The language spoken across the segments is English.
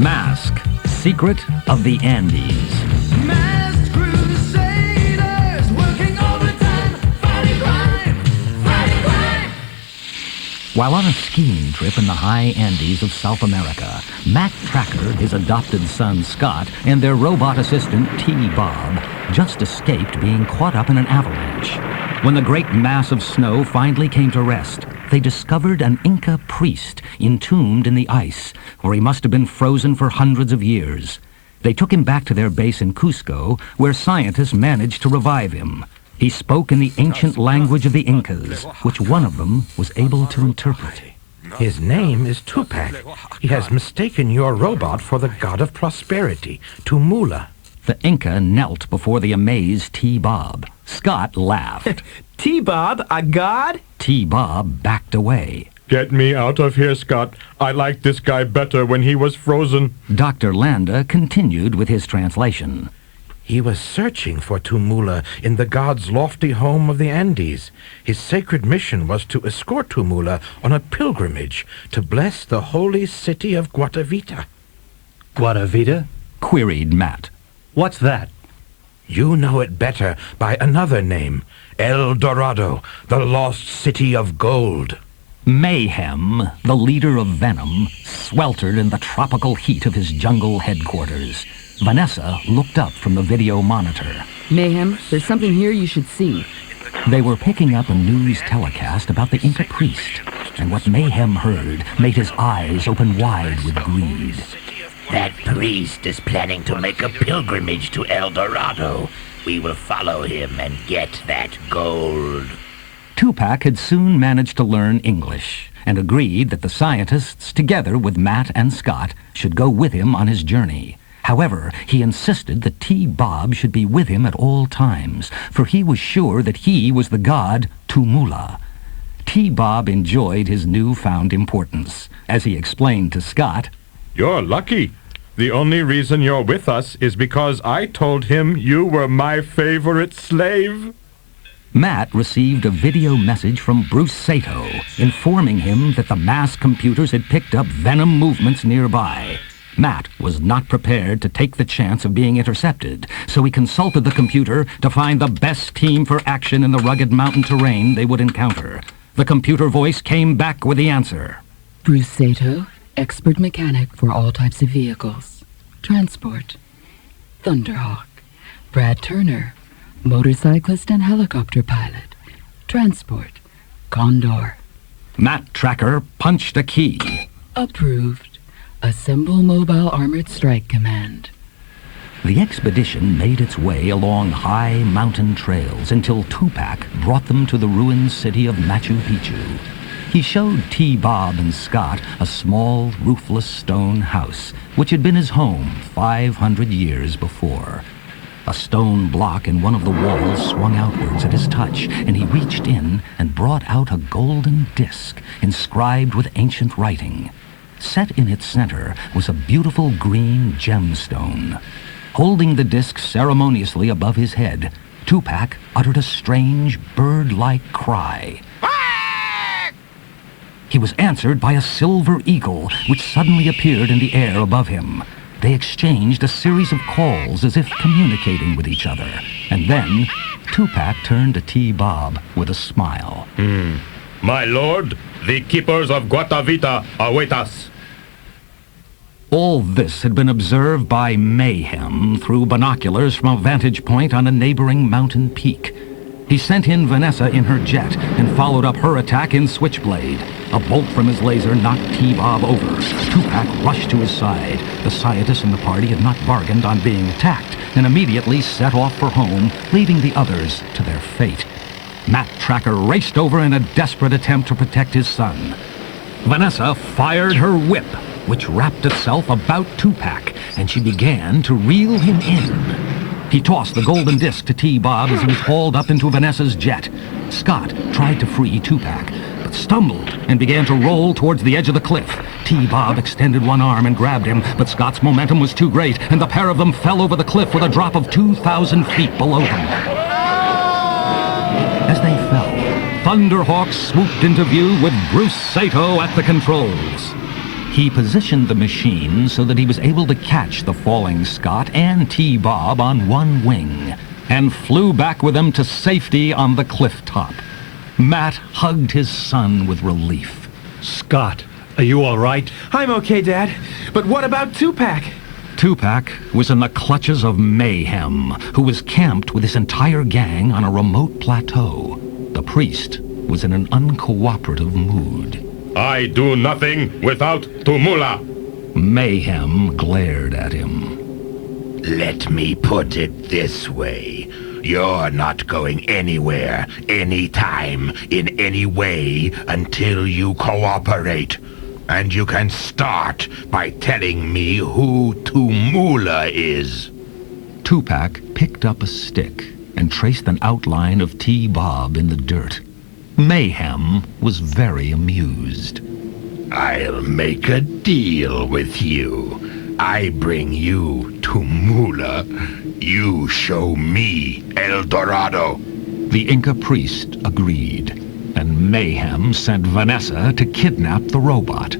Mask, Secret of the Andes. Masked crusaders working overtime, fighting crime, fighting crime. While on a skiing trip in the high Andes of South America, Matt Tracker, his adopted son Scott, and their robot assistant T-Bob just escaped being caught up in an avalanche. When the great mass of snow finally came to rest, they discovered an Inca priest entombed in the ice, where he must have been frozen for hundreds of years. They took him back to their base in Cusco, where scientists managed to revive him. He spoke in the ancient language of the Incas, which one of them was able to interpret. His name is Tupac. He has mistaken your robot for the god of prosperity, Tumula. The Inca knelt before the amazed T-Bob. Scott laughed. T-Bob, a god? T-Bob backed away. Get me out of here, Scott. I liked this guy better when he was frozen. Dr. Landa continued with his translation. He was searching for Tumula in the god's lofty home of the Andes. His sacred mission was to escort Tumula on a pilgrimage to bless the holy city of Guatavita. Guatavita? Queried Matt. What's that? You know it better by another name, El Dorado, the lost city of gold. Mayhem, the leader of Venom, sweltered in the tropical heat of his jungle headquarters. Vanessa looked up from the video monitor. Mayhem, there's something here you should see. They were picking up a news telecast about the Inca priest, and what Mayhem heard made his eyes open wide with greed. That priest is planning to make a pilgrimage to El Dorado. We will follow him and get that gold. Tupac had soon managed to learn English and agreed that the scientists, together with Matt and Scott, should go with him on his journey. However, he insisted that T-Bob should be with him at all times, for he was sure that he was the god Tumula. T-Bob enjoyed his newfound importance. As he explained to Scott, You're lucky. The only reason you're with us is because I told him you were my favorite slave. Matt received a video message from Bruce Sato, informing him that the mass computers had picked up Venom movements nearby. Matt was not prepared to take the chance of being intercepted, so he consulted the computer to find the best team for action in the rugged mountain terrain they would encounter. The computer voice came back with the answer. Bruce Sato, expert mechanic for all types of vehicles. Transport. Thunderhawk. Brad Turner, motorcyclist and helicopter pilot. Transport. Condor. Matt Tracker punched a key. Approved. Assemble Mobile Armored Strike Command. The expedition made its way along high mountain trails until Tupac brought them to the ruined city of Machu Picchu. He showed T-Bob and Scott a small, roofless stone house, which had been his home 500 years before. A stone block in one of the walls swung outwards at his touch, and he reached in and brought out a golden disc inscribed with ancient writing. Set in its center was a beautiful green gemstone. Holding the disc ceremoniously above his head, Tupac uttered a strange, bird-like cry. He was answered by a silver eagle, which suddenly appeared in the air above him. They exchanged a series of calls as if communicating with each other. And then, Tupac turned to T-Bob with a smile. My lord, the keepers of Guatavita await us. All this had been observed by Mayhem through binoculars from a vantage point on a neighboring mountain peak. He sent in Vanessa in her jet and followed up her attack in Switchblade. A bolt from his laser knocked T-Bob over. Tupac rushed to his side. The scientists in the party had not bargained on being attacked and immediately set off for home, leaving the others to their fate. Matt Tracker raced over in a desperate attempt to protect his son. Vanessa fired her whip, which wrapped itself about Tupac, and she began to reel him in. He tossed the golden disc to T-Bob as he was hauled up into Vanessa's jet. Scott tried to free Tupac, but stumbled and began to roll towards the edge of the cliff. T-Bob extended one arm and grabbed him, but Scott's momentum was too great, and the pair of them fell over the cliff with a drop of 2,000 feet below them. As they fell, Thunderhawk swooped into view with Bruce Sato at the controls. He positioned the machine so that he was able to catch the falling Scott and T-Bob on one wing and flew back with them to safety on the cliff top. Matt hugged his son with relief. Scott, are you all right? I'm okay, Dad. But what about Tupac? Tupac was in the clutches of Mayhem, who was camped with his entire gang on a remote plateau. The priest was in an uncooperative mood. I do nothing without Tumula. Mayhem glared at him. Let me put it this way. You're not going anywhere, anytime, in any way, until you cooperate. And you can start by telling me who Tumula is. Tupac picked up a stick and traced an outline of T-Bob in the dirt. Mayhem was very amused. I'll make a deal with you. I bring you Tumula. You show me El Dorado. The Inca priest agreed, and Mayhem sent Vanessa to kidnap the robot.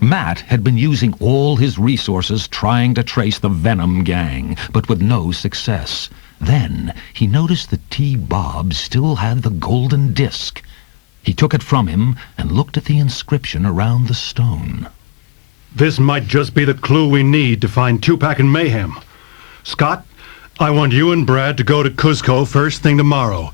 Matt had been using all his resources trying to trace the Venom gang, but with no success. Then he noticed that T-Bob still had the golden disc. He took it from him and looked at the inscription around the stone. This might just be the clue we need to find Tupac and Mayhem. Scott, I want you and Brad to go to Cuzco first thing tomorrow.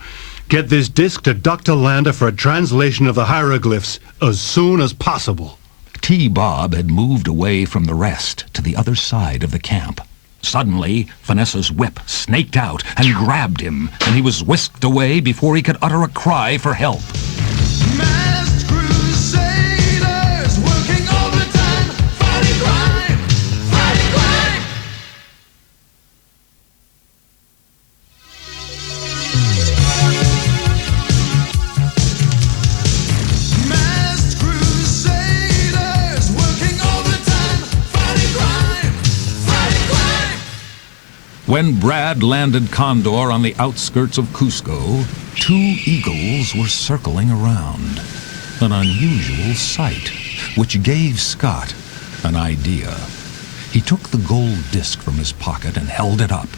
Get this disc to Dr. Landa for a translation of the hieroglyphs as soon as possible. T-Bob had moved away from the rest to the other side of the camp. Suddenly, Vanessa's whip snaked out and grabbed him, and he was whisked away before he could utter a cry for help. Masked crusaders working overtime, fighting crime, fighting crime. Masked crusaders working overtime, fighting crime, fighting crime. When Brad landed Condor on the outskirts of Cusco, 2 eagles were circling around. An unusual sight, which gave Scott an idea. He took the gold disc from his pocket and held it up.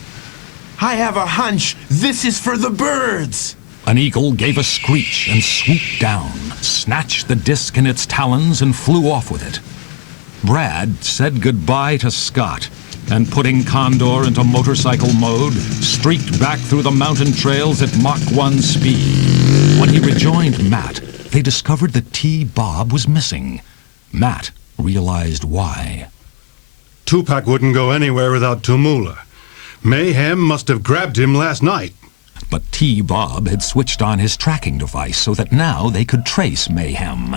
I have a hunch this is for the birds. An eagle gave a screech and swooped down, snatched the disc in its talons, and flew off with it. Brad said goodbye to Scott, and putting Condor into motorcycle mode, streaked back through the mountain trails at Mach 1 speed. When he rejoined Matt, they discovered that T-Bob was missing. Matt realized why. Tupac wouldn't go anywhere without Tumula. Mayhem must have grabbed him last night. But T-Bob had switched on his tracking device so that now they could trace Mayhem.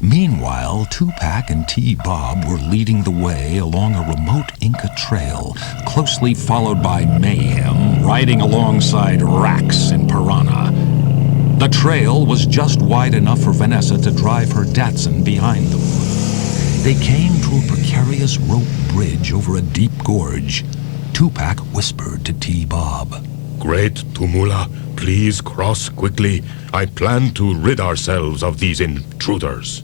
Meanwhile, Tupac and T-Bob were leading the way along a remote Inca trail, closely followed by Mayhem, riding alongside Rax and Piranha. The trail was just wide enough for Vanessa to drive her Datsun behind them. They came to a precarious rope bridge over a deep gorge. Tupac whispered to T-Bob. Great Tumula, please cross quickly. I plan to rid ourselves of these intruders.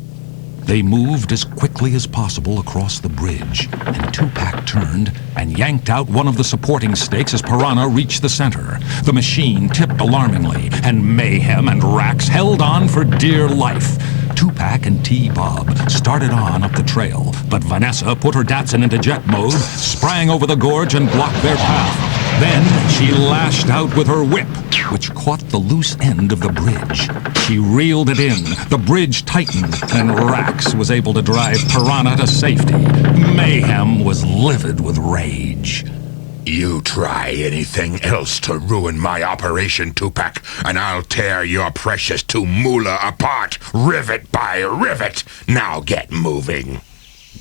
They moved as quickly as possible across the bridge, and Tupac turned and yanked out one of the supporting stakes as Piranha reached the center. The machine tipped alarmingly, and Mayhem and Rax held on for dear life. Tupac and T-Bob started on up the trail, but Vanessa put her Datsun into jet mode, sprang over the gorge and blocked their path. Then she lashed out with her whip, which caught the loose end of the bridge. She reeled it in, the bridge tightened, and Rax was able to drive Piranha to safety. Mayhem was livid with rage. You try anything else to ruin my operation, Tupac, and I'll tear your precious Tumula apart, rivet by rivet. Now get moving.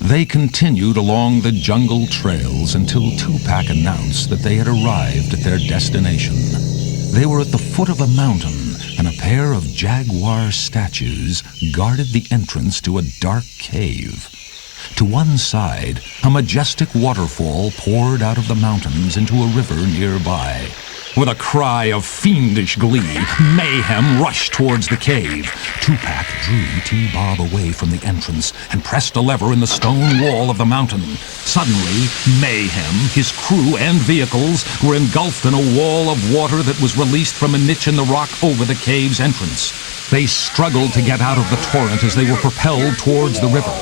They continued along the jungle trails until Tupac announced that they had arrived at their destination. They were at the foot of a mountain, and a pair of jaguar statues guarded the entrance to a dark cave. To one side, a majestic waterfall poured out of the mountains into a river nearby. With a cry of fiendish glee, Mayhem rushed towards the cave. Tupac drew T-Bob away from the entrance and pressed a lever in the stone wall of the mountain. Suddenly, Mayhem, his crew, and vehicles were engulfed in a wall of water that was released from a niche in the rock over the cave's entrance. They struggled to get out of the torrent as they were propelled towards the river.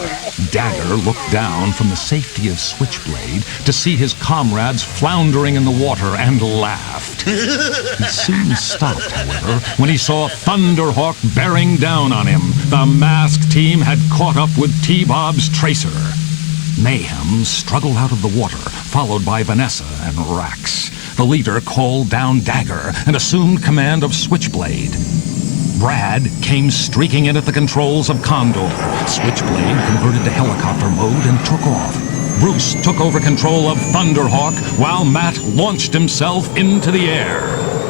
Dagger looked down from the safety of Switchblade to see his comrades floundering in the water and laughed. He soon stopped, however, when he saw Thunderhawk bearing down on him. The masked team had caught up with T-Bob's tracer. Mayhem struggled out of the water, followed by Vanessa and Rax. The leader called down Dagger and assumed command of Switchblade. Brad came streaking in at the controls of Condor. Switchblade converted to helicopter mode and took off. Bruce took over control of Thunderhawk while Matt launched himself into the air.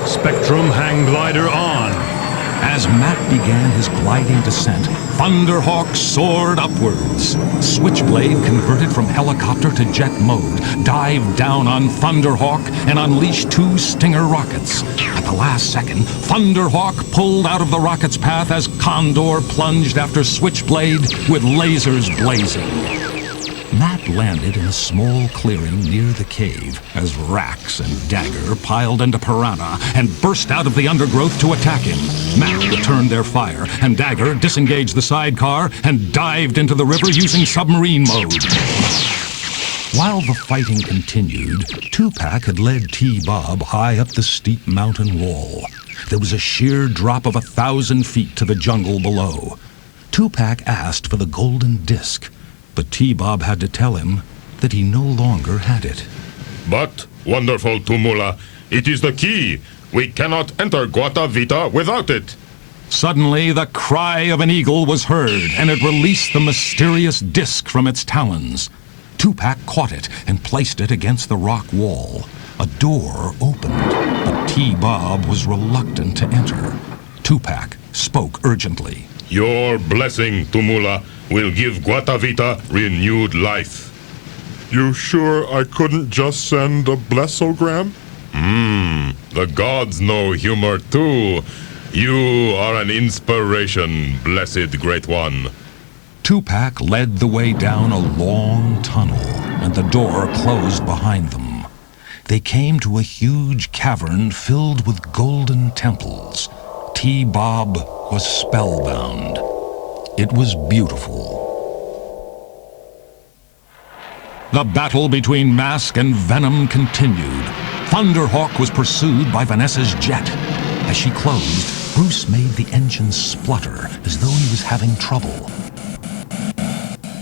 Spectrum hang glider on. As Matt began his gliding descent, Thunderhawk soared upwards. Switchblade converted from helicopter to jet mode, dived down on Thunderhawk, and unleashed 2 Stinger rockets. At the last second, Thunderhawk pulled out of the rocket's path as Condor plunged after Switchblade with lasers blazing. Matt landed in a small clearing near the cave as Rax and Dagger piled into Piranha and burst out of the undergrowth to attack him. Matt returned their fire, and Dagger disengaged the sidecar and dived into the river using submarine mode. While the fighting continued, Tupac had led T-Bob high up the steep mountain wall. There was a sheer drop of 1,000 feet to the jungle below. Tupac asked for the golden disc, but T-Bob had to tell him that he no longer had it. But, wonderful Tumula, it is the key. We cannot enter Guatavita without it. Suddenly, the cry of an eagle was heard, and it released the mysterious disc from its talons. Tupac caught it and placed it against the rock wall. A door opened, but T-Bob was reluctant to enter. Tupac spoke urgently. Your blessing, Tumula, will give Guatavita renewed life. You sure I couldn't just send a blessogram? The gods know humor too. You are an inspiration, blessed Great One. Tupac led the way down a long tunnel, and the door closed behind them. They came to a huge cavern filled with golden temples. T-Bob was spellbound. It was beautiful. The battle between Mask and Venom continued. Thunderhawk was pursued by Vanessa's jet. As she closed, Bruce made the engine splutter as though he was having trouble.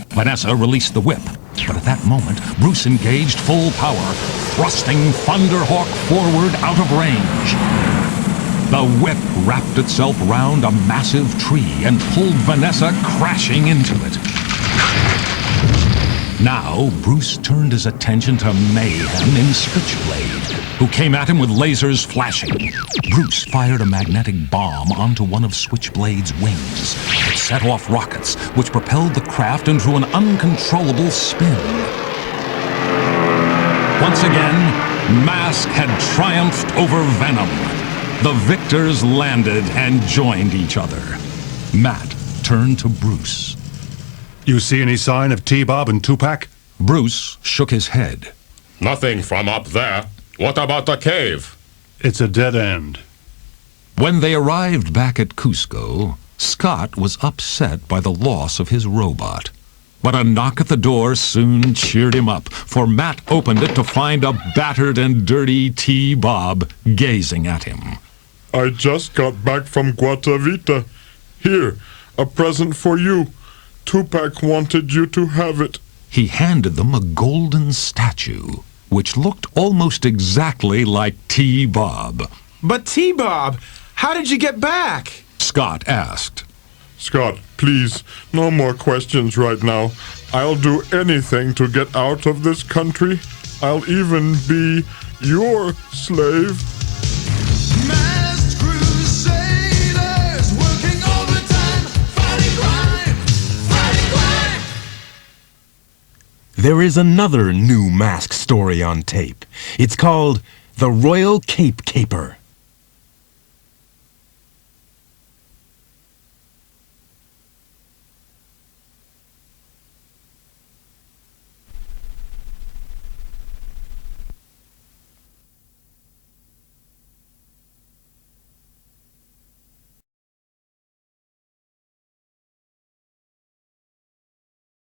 Vanessa released the whip, but at that moment, Bruce engaged full power, thrusting Thunderhawk forward out of range. The whip wrapped itself round a massive tree and pulled Vanessa crashing into it. Now, Bruce turned his attention to Mayhem in Switchblade, who came at him with lasers flashing. Bruce fired a magnetic bomb onto one of Switchblade's wings. It set off rockets, which propelled the craft into an uncontrollable spin. Once again, Mask had triumphed over Venom. The victors landed and joined each other. Matt turned to Bruce. You see any sign of T-Bob and Tupac? Bruce shook his head. Nothing from up there. What about the cave? It's a dead end. When they arrived back at Cusco, Scott was upset by the loss of his robot. But a knock at the door soon cheered him up, for Matt opened it to find a battered and dirty T-Bob gazing at him. I just got back from Guatavita. Here, a present for you. Tupac wanted you to have it. He handed them a golden statue, which looked almost exactly like T-Bob. But T-Bob, how did you get back? Scott asked. Scott, please, no more questions right now. I'll do anything to get out of this country. I'll even be your slave. Masked crusaders working overtime, fighting crime, fighting crime. There is another new Mask story on tape. It's called the Royal Cape Caper.